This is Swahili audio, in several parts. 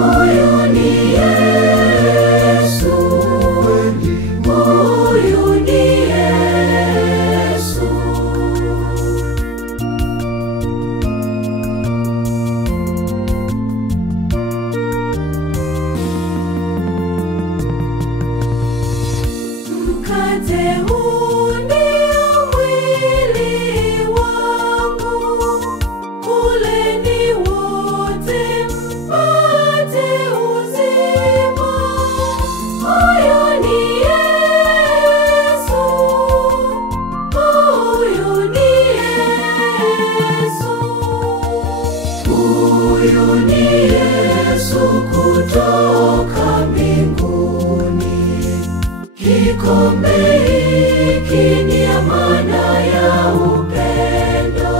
Huyu ni Yesu, huyu ni Yesu. Mkate huu ndio mwili wangu, kuleni wote mpate uzima. Huyu ni Yesu, huyu ni Yesu. Huyu ni Yesu kutoka mbinguni. Kikombe hiki ni amana ya upendo.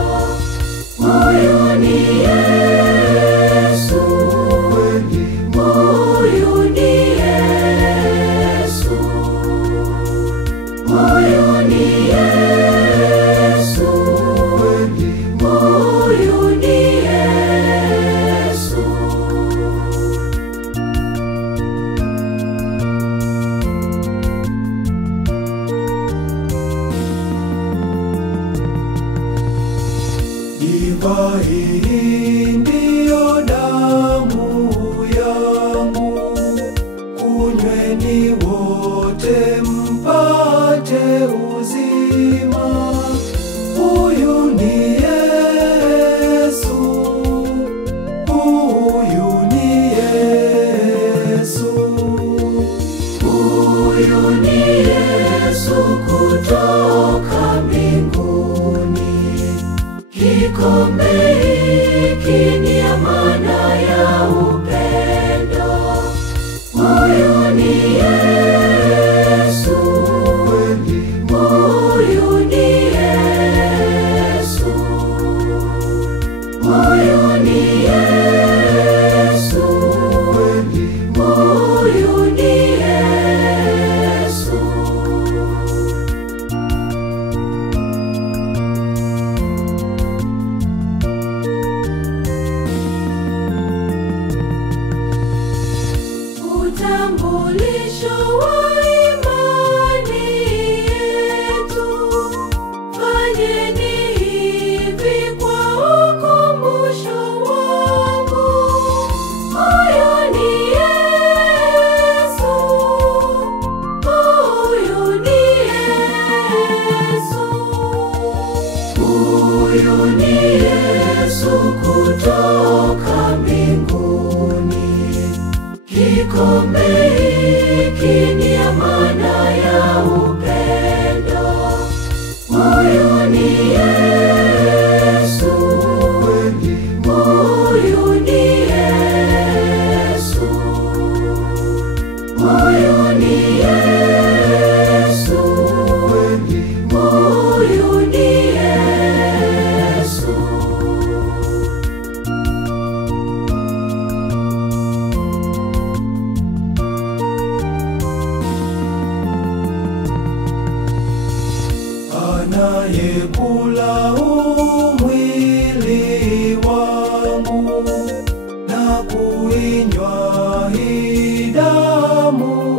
Huyu ni Yesu, huyu ni Yesu. Huyu ni Yesu, huyu ni Yesu. Divai ndiyo damu yangu, kunyweni wote mpate uzima. Huyu ni Yesu, huyu ni Yesu. Huyu ni Yesu kutoka mbinguni. Kikombe hiki ni amana ya upendo. Huyu ni Yesu, huyu ni Yesu. Huyu ni Yesu, huyu ni Yesu. Utambulisho wa imani yetu, fanyeni hivi kwa ukumbusho wangu. Huyu ni Yesu, huyu ni Yesu. Huyu ni Yesu kutoka mbinguni. Kikombe hiki ni amana ya upendo. Huyu ni Yesu, huyu ni Yesu. Huyu ni Yesu, huyu ni Yesu. Anayekula mwili wangu na kuinywa hii damu